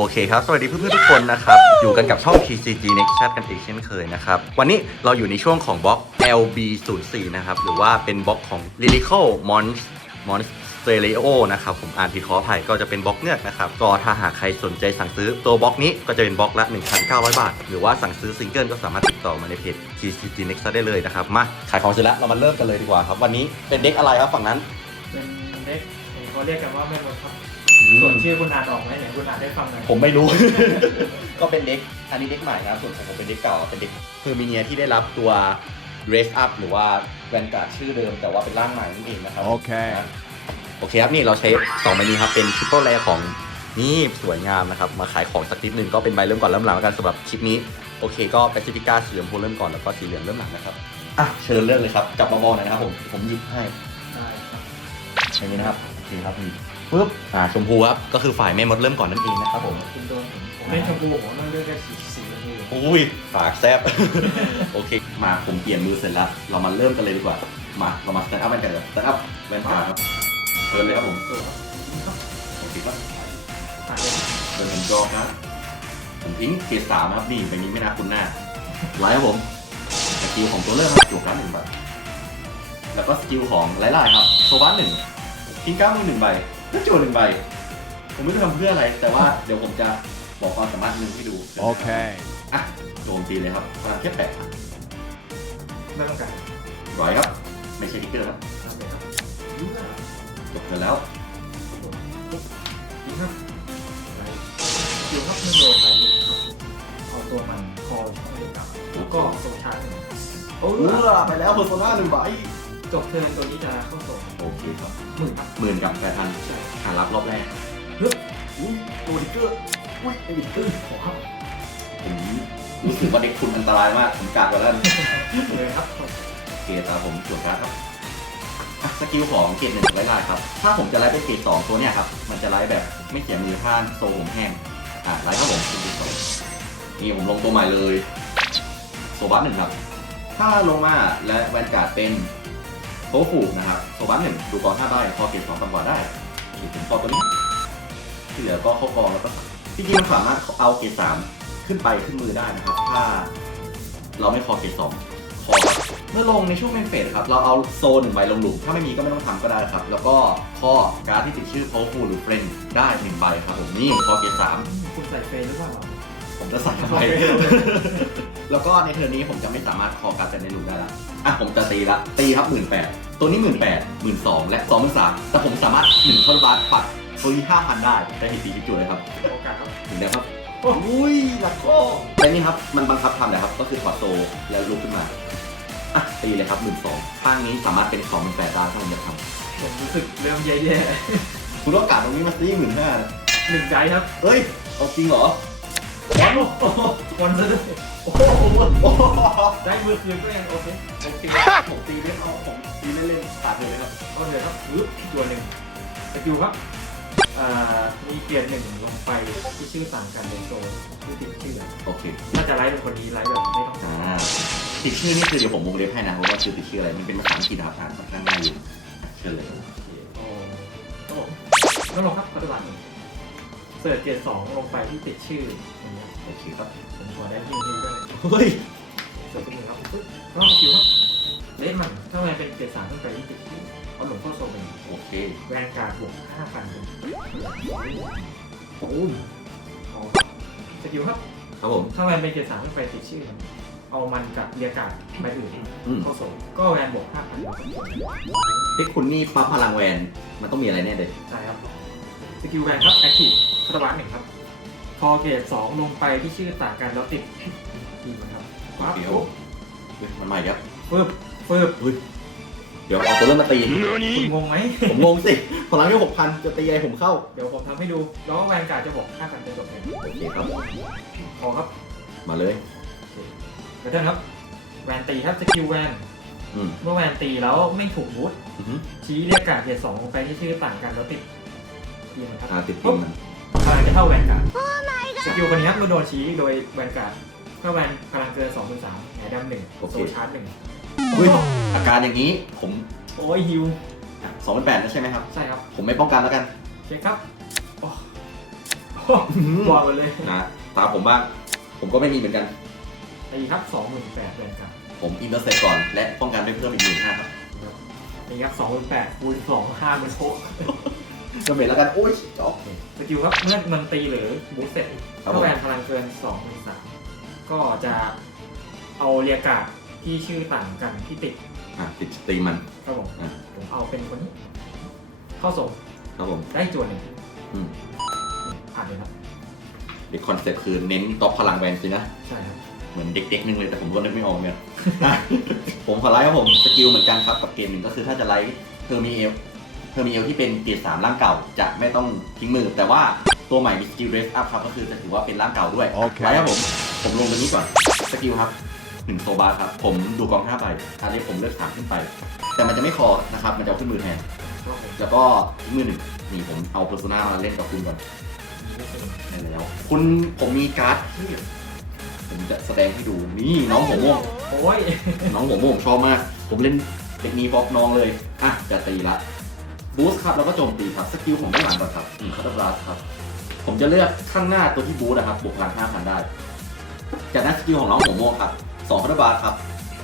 โอเคครับ สวัสดีเพื่อนๆทุกคนนะครับ อยู่กันกับช่อง TCG Next Chat กันอีกเช่นเคยนะครับ วันนี้เราอยู่ในช่วงของบล็อก LB04 นะครับ หรือว่าเป็นบล็อกของ Lyrical Mons Mons s t e r e o นะครับผมอ่านผิดขออภัยก็จะเป็นบล็อกเนือกนะครับก็ถ้าหากใครสนใจสั่งซื้อตัวบล็อกนี้ก็จะเป็นบล็อกละ 1,900 บาท หรือว่าสั่งซื้อซิงเกิลก็สามารถติดต่อมาในเพจ TCG Next Chat ได้เลยนะครับมาขายของเสร็จแล้วเรามาเริ่มกันเลยดีกว่าครับวันนี้เป็นเด็กอะไรครับฝั่งนั้นเป็นเด็กเขาเรียกกันว่าแม่มดครับ ส่วนชื่อคุณอ่านออกไหมไหนคุณอ่านได้ฟังหน่อยผมไม่รู้ ก็เป็นเด็กอันนี้เด็กใหม่นะส่วนของผมเป็นเด็กเก่าเป็นเด็กเฮอร์มิเนียที่ได้รับตัว Raise Up หรือว่าแวนการ์ดชื่อเดิมแต่ว่าเป็นร่างใหม่นั่นเองนะครับโอเคนะโอเคครับนี่เราใช้2ใบนี้ครับเป็นทริปเปิลแรของนี่สวยงามนะครับ มาขายของสักนิดนึงก็เป็นใบเริ่มก่อนเริ่มหลังแล้วกันสำหรับคลิปนี้โอเคก็แปซิฟิก้าสีเหลืองพูเริ่มก่อนแล้วก็สีเหลืองเริ่มหลังนะครับอะเชิญเลือกเลยครับจับมามองหน่อยนะครับผมผมหยิบให้ได้ครับอย่างนี้นะครับโอเคครับนี่ ปึ๊บอ่าชมพูครับก็คือฝ่ายแม่มดเริ่มก่อนนั่นเองนะครับผมคุณโดนผมผมเป็นชมพูผมต้องเลือกแค่สีสีชมพูอุ้ยปากแซบ โอเค มาผมเปลี่ยนมือเสร็จแล้วเรามาเริ่มกันเลยดีกว่า มาเรามาสแตนด์อัพกันเลยสแตนด์อัพแวนการ์ดครับเชิญเลยครับผมตัวครับโอเคครับผ่านเลยเดินผมจองครับผมทิ้งเกรดสามครับนี่ใบนี้ไม่น่าคุ้นหน้าไลท์ครับผมสกิลของตัวเลือกครับจวกร้านหนึ่งใบแล้วก็สกิลของไลล่าครับโซบัสหนึ่งทิ้งก้ามือหนึ่งใบ แล้วโจหนึ่งใบ ผมไม่รู้ทำเพื่ออะไร แต่ว่าเดี๋ยวผมจะบอกความสามารถหนึ่งให้ดู Okay. อะโจมตีเลยครับพลังแค่แปดไม่ต้องการร้อยครับ ไม่ใช่ทิกเกอร์ครับทำเลยครับเลือกจบกันแล้วดีครับไรคิวครับไม่โดนอะไรครับเอาตัวมันคอเข้าไปกับแล้วก็โซชาร์จหนึ่ง โอ้เออไปแล้วเพอร์โซนาหนึ่งใบ จบเทิร์นตัวนี้จะเข้าโซนโอเคครับหมื่นครับหมื่นกับแปดพันใช่หารับรอบแรกเฮ้ยอุ้ยตัวทิกเกอร์อุ้ยไอ้ทิกเกอร์ขอครับผมรู้สึกว่าเด็กคุณอันตรายมากผมกาดไว้แล้วเลยครับเกรดตามผมส่วนการดครับอะสกิลของเกรดหนึ่งไล่ลายครับ ถ้าผมจะไล่เป็นเกรดสองตัวเนี้ยครับ มันจะไล่แบบไม่เสียมือท่านโซผมแห้ง อะไล่ครับผมเป็นเกรดสองนี่ผมลงตัวใหม่เลย โซบัสหนึ่งครับ ถ้าลงมาและแวนการ์ดเป็น โคฟูนะครับโซบัสหนึ่งดูกองห้าใบพอเกรดสองต่ำกว่าได้นี่ผมพอตัวนี้ที่เหลือก็เข้ากองแล้วก็จริงๆมันสามารถเอาเกรดสามขึ้นไปขึ้นมือได้นะครับ ถ้าเราไม่คอเกรดสองคอเมื่อลงในช่วงเมนเฟสครับ เราเอาโซนหนึ่งใบลงหลุม ถ้าไม่มีก็ไม่ต้องทำก็ได้ครับ แล้วก็ข้อการ์ดที่ติดชื่อโพฟูหรือเฟรนได้หนึ่งใบครับผมนี่คอเกรดสามคุณใส่เฟรนหรือเปล่า ผมจะใส่เข้าไปแล้วก็ในเทอร์นนี้ผมจะไม่สามารถคอการ์ดจากในหลุมได้ละอะผมจะตีละตีครับหมื่นแปดตัวนี้หมื่นแปดหมื่นสองและสองหมื่นสามแต่ผมสามารถหนึ่งเข้าบาสปัดตัวนี้ห้าพันได้ได้เห็นตีคิดจุเลยครับโอกาสครับถึงแล้วครับอุ้ยหลักข้อแต่นี่ครับมันบังคับทำแหละครับ ก็คือถอดโซแล้วลุกขึ้นมาอะตีเลยครับหมื่นสองข้างนี้สามารถเป็นสองหมื่นแปดได้ถ้าผมจะทผมรู้สึกเริ่มแย่ำคุณต้องการตรงนี้มาตีหมื่นห้าๆหนึ่งใจครับเฮ้ยเอาจริงเหรอ วันโอ้โหวันซะด้วยโอ้โหโอ้โหได้มือคืนก็ยังโอเคโอเคผมตีเล่นเอาผมตีเล่นๆขาดเลยนะครับก็เดี๋ยวครับปึ๊บตัวหนึ่งสกิลครับอ่ามีเปลี่ยนหนึ่งลงไปที่ชื่อต่างกันในโซนที่ติดชื่อโอเคถ้าจะไลฟ์เป็นคนนี้ไลฟ์แบบไม่ต้องอ่าติดชื่อนี่คือเดี๋ยวผมวงเล็บให้นะเพราะว่าชื่อติดชื่ออะไรมันเป็นภาษาอังกฤษนะครับอ่านค่อนข้างง่ายอยู่เชิญเลยโอ้โอ้แล้วลงครับปัจจุบัน เสิร์ชเกียร์สองลงไปที่ติดชื่ออย่างเงี้ยโอเคครับผมขอได้ที่นี่ด้วยเฮ้ยเสิร์ชไปหนึ่งครับปึ๊บรอบสกิลครับเล่นมันถ้ามันเป็นเกียร์สามขึ้นไปที่ติดชื่อเอาหลงเข้าโซนเป็นโอเคแวนการ์ดบวกห้าพันเป็นโอ้ยอ๋อสกิลครับครับผมถ้าแวนเป็นเกียร์สามขึ้นไปติดชื่อเอามันกับเรียการ์ดใบอื่นอืมเข้าโซนก็แวนบวกห้าพันเฮ้ยคุณนี่ปั๊บพลังแวน มันต้องมีอะไรแน่เลย ใช่ครับสกิลแวนครับแอคทีฟ คาตาวัหนึ่งครับ พอเกรดสองลงไปที่ชื่อต่างกันแล้วติดทีมครับโอเคครับผมเฮ้ยมันใหม่ครับฟึบฟึบเดี๋ยวเอาตัวเริ่มมาตีคุณงงไหม ผมงงสิพลังแค่หกพันจะตีอะไรผมเข้าเดี๋ยวผมทำให้ดู แล้วแวนการ์ดจะบอกห้าพันเป็นจบเลยโอเคครับ พอครับมาเลยเดี๋ยวเท่านครับ แวนตีครับสกิลแวนอืมเมื่อแวนตีแล้วไม่ถูกบูทอือฮึชี้เรียกการ์ดเกรดสองลงไปที่ชื่อต่างกันแล้วติดทีมครับ อ่าติดติมมัน พลังจะเท่าแวนการ์ดสกิลคนนี้ครับเมื่อโดนชี้โดยแวนการ์ดถ้าแวนพลังเกิน2เป็น3ไหนดำหนึ่งโซชาร์จหนึ่งเฮ้ยอาการอย่างนี้ผมโอ้ยฮิวสองเป็นแปดนะใช่ไหมครับ ใช่ครับผมไม่ป้องกันแล้วกันเช็คครับโอ้โหบอกไปเลยนะตามผมบ้าง ผมก็ไม่มีเหมือนกัน ตีครับสองหมื่นแปดแวนครับผมอินเตอร์เซ็ตก่อนและป้องกันด้วยเพิ่มอีกหมื่นห้าครับตีครับสองหมื่นแปดคูณสองห้าเป็นโช ก็เป็นแล้วกันโอ้ยจบสกิลครับเมื่อมันตีหรือบูสเสร็จครับถ้าผมแวนพลังเกินสองหรือสามก็จะเอาเรียกการ์ดที่ชื่อต่างกันที่ติดอะติดสตรีมมัน ครับผมอะ ผมเอาเป็นคนนี้เข้าส่งครับผมได้จวนหนึ่งอืมผ่านเลยครับเด็กคอนเซ็ปต์คือเน้นตบพลังแวนสินะ ใช่ครับเหมือนเด็กๆนึงเลยแต่ผมก็นึกไม่ออกเนี่ยอะผมขอไลฟ์ครับผมสกิลเหมือนกันครับกับเกมหนึ่งก็คือถ้าจะไลฟ์เทอร์มีเอล เทอร์มีเอลที่เป็นเกรดสามร่างเก่าจะไม่ต้องทิ้งมือ แต่ว่าตัวใหม่มีสกิลเรสอัพครับก็คือจะถือว่าเป็นร่างเก่าด้วยโอเคไลฟ์ครับผม ผมลงตัวนี้ก่อนสกิลครับหนึ่งโซบาครับ ผมดูกองห้าใบอันนี้ผมเลือกสามขึ้นไป แต่มันจะไม่พอนะครับ มันจะเอาขึ้นมือแทนครับผมแล้วก็ทิ้งมือหนึ่งนี่ผมเอาเพอร์โซนามาเล่นกับคุณก่อนไม่เป็นไรได้แล้ว คุณผมมีการ์ดที่ผมจะแสดงให้ดูนี่น้องหัวม่วง โอ้ยน้องหัวม่วงชอบมาก ผมเล่นเทคนิคบล็อกน้องเลย อะจะตีละ บูสต์ครับแล้วก็โจมตีครับ สกิลของด้านหลังก่อนครับนี่คัตบลัสครับ ผมจะเลือกข้างหน้าตัวที่บูสต์นะครับ บวกพลังห้าพันได้ จากนั้นสกิลของน้องหัวม่วงครับสองคัตบลัสครับ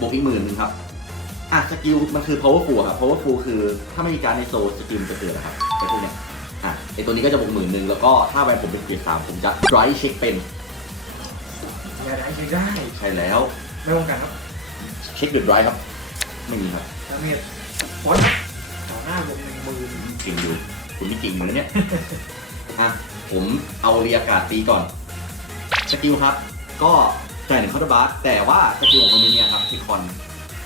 บวกอีกหมื่นหนึ่งครับ อะสกิลมันคือ powerful ครับ powerful คือถ้าไม่มีการในโซลสกิลมันจะเกิดนะครับไอ้พวกเนี้ยอะไอตัวนี้ก็จะบวกหมื่นหนึ่งแล้วก็ถ้าแวนผมเป็นเกียร์สามผมจะ dry check เป็น อย่าได้ใช้ได้ ใช่แล้ว ไม่ป้องกันครับเช็คเดือด dry ครับ ไม่มีครับแล้วเมียฟอนต่อหน้าลง หนึ่งหมื่นเก่งอยู่คุณนี่เก่งอยู่นะเนี่ยอะผมเอาเรียกาศตีก่อนสกิลครับ ก็จ่ายหนึ่งคาร์ดบาร์แต่ว่าสกิลของโนมิเนียครับเทคคอน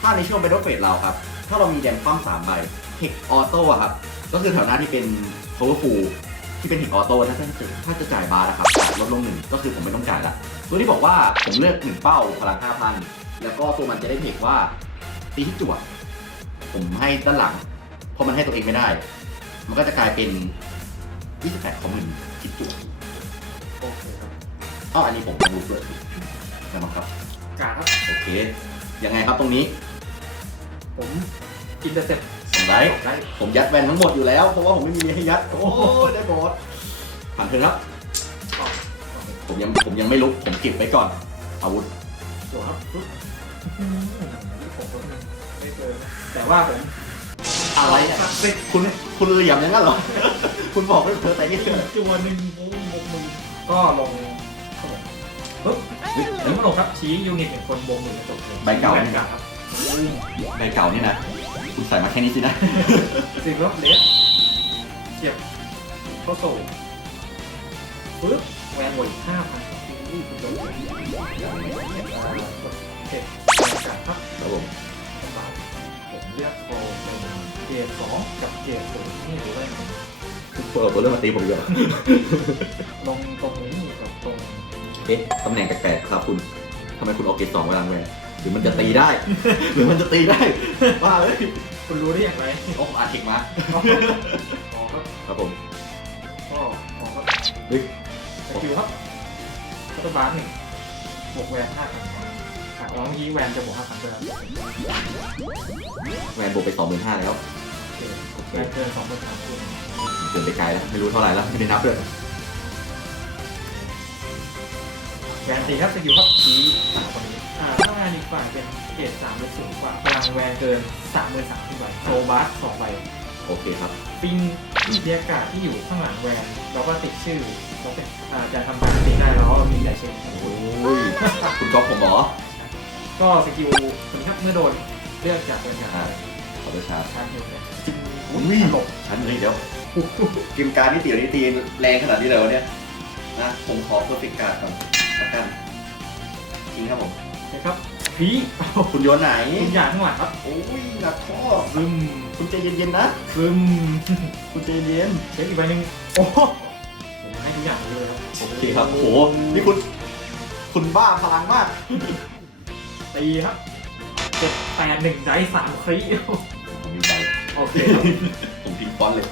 ถ้าในช่วงเบดเฟสเราครับ ถ้าเรามีแดมคว่ำสามใบเทคออโต้ครับ ก็คือแถวหน้าที่เป็น powerful ที่เป็นเทคออโต้ถ้าจะถ้าจะจ่ายบาร์นะครับลดลงหนึ่งก็คือผมไม่ต้องจ่ายละตัวที่บอกว่าผมเลือกหนึ่งเป้าพลังห้าพันแล้วก็ตัวมันจะได้เทคว่าตีที่จั่วผมให้ด้านหลัง เพราะมันให้ตัวเองไม่ได้ มันก็จะกลายเป็น 28ของหนึ่งคิดจุดโอเคครับอ้ออันนี้ผมทำรูปด้วยนะครับ กาครับ โอเค ยังไงครับตรงนี้ผมอินเตอร์เซ็ปสองไลท์ได้ผมยัดแวนทั้งหมดอยู่แล้ว เพราะว่าผมไม่มีให้ยัด โอ้ยได้บอสผ่านเถอะครับก็ผมยังผมยังไม่ลุก ผมเก็บไว้ก่อน อาวุธตัวครับปุ๊บอืมผมก็ไม่เจอแต่ว่าผม อะไรอะศักดิ์สิทธิ์คุณคุณเหลี่ยมอย่างนั้นเหรอ คุณบอกไม่เธอแต่นี่เถอะจัวหนึ่งโอ้ยบวกหมื่นก็ลงครับผมปุ๊บแล้วก็ลงครับชี้ยูนิตหนึ่งคนบวกหมื่นจบเลยใบเก่า ใบนี่เก่าครับใบเก่านี่นะ คุณใส่มาแค่นี้สินะ สิบรอบเลสเทียบเข้าโซ่ปึ๊บแวนบวกอีกห้าพันอู้คุณโดนเทปแวนการ์ดครับครับผมสบาย ผมเลือกโปรเป็นเกรดสองกับเกรดศูนย์นี่หรือว่ายังไงคุณเปิดเรื่องมาตีผมเยอะลงตรงนี้กับตรงเอ๊ะตำแหน่งแปลกๆครับคุณทำไมคุณออกเกตสองเวลาแวนหรือมันจะตีได้ หรือมันจะตีได้ว่าเลยคุณรู้ได้อย่างไรโอ้อาเทคมาอ๋อครับครับผมก็อ๋อครับเฮ้ยสกิลครับคัตเตอร์บาร์หนึ่งบวกแวนห้าพัน อะอ๋อเมื่อกี้แวนจะบวกห้าพันด้วยแวนบวกไปสองหมื่นห้าแล้วโอเคโอเคแวนเกินสองหมื่นสามพันเกินไปไกลแล้ว ไม่รู้เท่าไหร่แล้ว ไม่ได้นับด้วยแวนตีครับสกิลครับชี้สามคนนี้อ่าถ้างานอีกฝ่ายเป็นเกรดสามหรือสูงกว่าพลังแวนเกินสามหมื่นสามขึ้นไปโซบาร์สองใบโอเคครับปิงที่เรียกการ์ดที่อยู่ข้างหลังแวนแล้วก็ติดชื่อแล้วเป็นอ่าจะทำการตีได้แล้วมีแต่ชื่อโอ้ยคุณก๊อฟผมเหรอ ก็สกิลคนครับเมื่อโดนเลือกจากเป็นการอ่าขอประชาร์จชาร์จหนึ่งเลยจึงอุ้ยหลบชั้นเลยเดี๋ยวเกมการนี่เตี๋ยวนี่ตีแรงขนาดนี้เลยวะเนี่ยนะผมขอเพอร์เฟกต์การ์ดก่อนละกันจริงครับผม นะครับพีเอาคุณโยนไหน คุณอย่างข้างหลังครับโอ้ยหนักข้อซึมคุณใจเย็นๆนะ ซึมคุณใจเย็นเช็คอีกใบหนึ่งโอ้โหผมให้ทุกอย่างเลยครับ โอเคครับโหนี่คุณ คุณบ้าพลังมาก ตีครับกดแปดหนึ่งได้สามคลิผมมีใจโอเคครับผมทิ้งฟอนต์เลย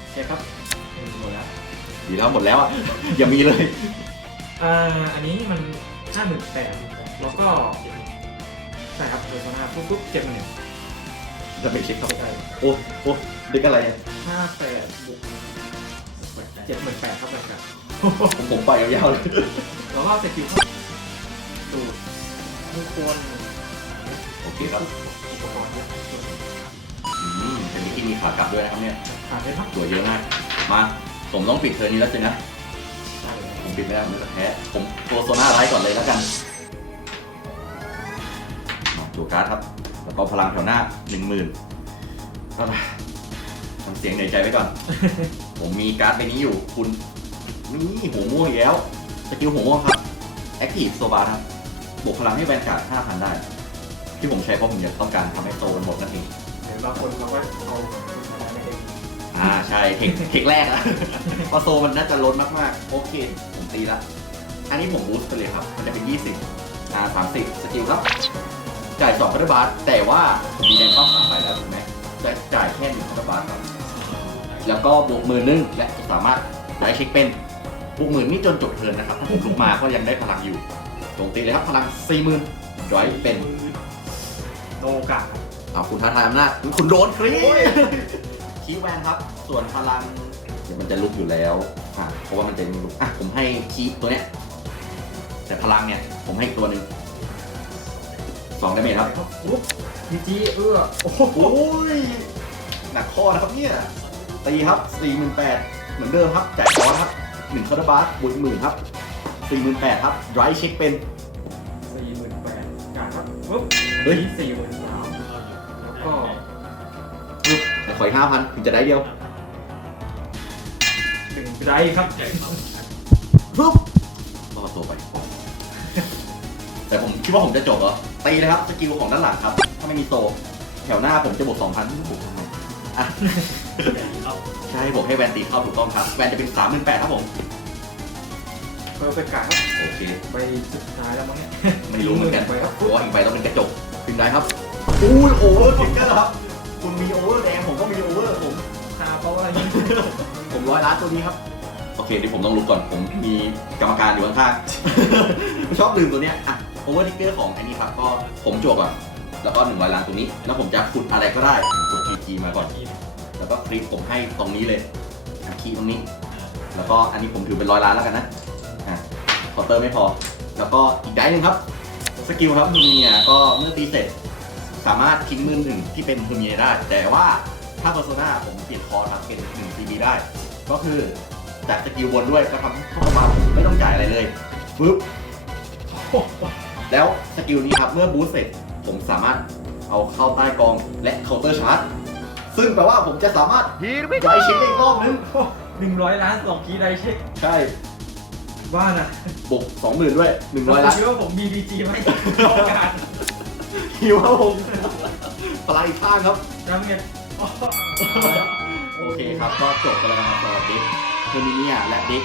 โอเคครับหมดแล้วดีแล้วหมดแล้วอะ อย่ามีเลย อ่าอันนี้มันห้าหมื่นแปดแล้วก็ใช่ครับโดยสนาปุ๊บปุ๊บเจ็ดหมื่นจะไปเช็คครับใช่โอ้โอ้เด็กอะไรอะห้าแปดบวกเจ็ดหมื่นแปดครับแบบกันผมผมไปยาวๆเลยแล้วก็สกิลครับดูด ทุกคนโอเคครับอุปกรณ์เยอะอืมเป็นมิกที่มีขากลับด้วยนะครับเนี่ยผ่านได้ปะตัวเยอะมาก มาผมต้องปิดเทอร์นี้แล้วสินะ ใช่เลยผมปิดไม่ได้ผมจะแพ้ผมโปรโซน่าไลท์ก่อนเลยแล้วกันมาจั่วการ์ดครับ แล้วก็พลังแถวหน้าหนึ่งหมื่นทำเสียงเหนื่อยใจไว้ก่อน ผมมีการ์ดใบนี้อยู่คุณนี่หัวม่วงอีกแล้วสกิลหัวม่วงครับแอคทีฟโซบาร์ครับ บวกพลังให้แวนการ์ด5,000 ได้ ที่ผมใช้เพราะผมอยากต้องการทำให้โตมันหมดนั่นเองเดี๋ยวบางคนเราก็เอาอะไรมาเองอ่าใช่เทคเทคแรกอะเพอโซมันน่าจะล้นมากๆ โอเค ผมตีละ อันนี้ผมบูสต์ไปเลยครับ มันจะเป็น 20อ่า30 สกิลครับ จ่าย2พันบาท แต่ว่ามีแรงต้องสามใบแล้วถูกไหมจะจ่ายแค่1พันบาทครับ แล้วก็บวกหมื่นนึงและจะสามารถได้เช็คเป็นบวกหมื่นนี่จนจบเทิร์นนะครับ ถ้าผมลุกมาก็ยังได้พลังอยู่ โจมตีเลยครับพลัง 40,000ร้อยเป็นโนกะอ่าคุณท้าทายอำนาจอุ๊ยคุณโดนครีคีย์แวนครับ ส่วนพลัง เดี๋ยวมันจะลุกอยู่แล้วอะเพราะว่ามันจะลุกอะผมให้คีย์ตัวเนี้ยแต่พลังเนี่ย ผมให้อีกตัวหนึ่งสองดาเมจครับปุ๊บพีจีเอื้อโอ้โหโอ้ยหนักข้อนะครับเนี่ยตีครับสี่หมื่นแปดเหมือนเดิมครับจ่ายคอร์สครับหนึ่งคาร์บาสบวกหมื่นครับ สี่หมื่นแปดครับไรเช็คเป็น สี่หมื่นแปดกาครับปุ๊บเฮ้ยนี่สี่หมื่นสามแล้วก็ปึ๊บแต่ขออีกห้าพันถึงจะได้เดียวหนึ่งไรครับปึ๊บรอดตัวไป แต่ผมคิดว่าผมจะจบเหรอตีเลยครับ สกิลของด้านหลังครับ ถ้าไม่มีโซ แถวหน้าผมจะบวก2,000บวกทำไมอะ ใช่บวกให้แวนตีเข้าถูกต้องครับ แวนจะเป็น38,000ครับผม เพอร์เฟกต์การ์ดครับโอเค ใบสุดท้ายแล้วมั้งเนี่ยไม่รู้เหมือนกันไปครับเพราะว่าอีกใบต้องเป็นกระจกพิมพ์ได้ครับอุ้ยโอเวอร์ทิกเกอร์ครับคุณมีโอเวอร์แดงผมก็มีโอเวอร์ผมคาเพราะว่าอะไรเนี่ยผมร้อยล้านตัวนี้ครับโอเคเดี๋ยวผมต้องลุกก่อนผมมีกรรมการอยู่ข้างๆชอบลืมตัวเนี้ยอะโอเวอร์ทิกเกอร์ของอันนี้ครับก็ผมจวกก่อนแล้วก็หนึ่งร้อยล้านตัวนี้ แล้วผมจะขุดอะไรก็ได้กด GG มาก่อน แล้วก็คลิกผมให้ตรงนี้เลยอะคีย์ตรงนี้ แล้วก็อันนี้ผมถือเป็นร้อยล้านแล้วกันนะ อะคอเตอร์ไม่พอ แล้วก็อีกได้หนึ่งครับสกิลครับฮูเมียก็เมื่อตีเสร็จ สามารถทิ้งมือหนึ่งที่เป็นฮูเมียได้ แต่ว่าถ้า p พ r ร์โซนาผมเปลี่ยนคอร์ครับเป็นหนึ่ง CB ได้ ก็คือจากสกิลบนด้วยก็ทำให้ว่าผมไม่ต้องจ่ายอะไรเลยปึ๊บแล้วสกิลนี้ครับเมื่อบูสต์เสร็จผมสามารถเอาเข้าใต้กองและเคาน์เตอร์ชาร์จซึ่งแปลว่าผมจะสามารถไดเช็คได้อีกรอบนึงหนึ่งร้อยล้านสองกีได้เช็คใช่ บ้านอะบวกสองหมื่นด้วยหนึ่งร้อยล้านคิดว่าผมมีดีจีไหมต้องการหิวครับผมปลายข้างครับ น้ำเงินโอเคครับ ก็จบกันแล้วนะครับสำหรับเด็กเทอร์มิเนียและเด็ก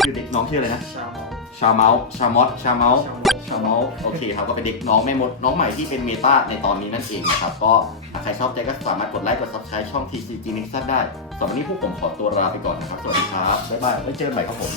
ชื่อเด็กน้องชื่ออะไรนะ ชาวมองชาเมาส์ชามอสชาเมาส์ชาวมองชาเมาส์โอเคครับ ก็เป็นเด็กน้องแม่มดน้องใหม่ที่เป็นเมตาในตอนนี้นั่นเองนะครับ ก็ถ้าใครชอบใจก็สามารถกดไลค์กด subscribe ช่อง TCG Nexus ได้สำหรับวันนี้พวกผมขอตัวลาไปก่อนนะครับ สวัสดีครับ บ๊ายบายไว้เจอกันใหม่ครับผม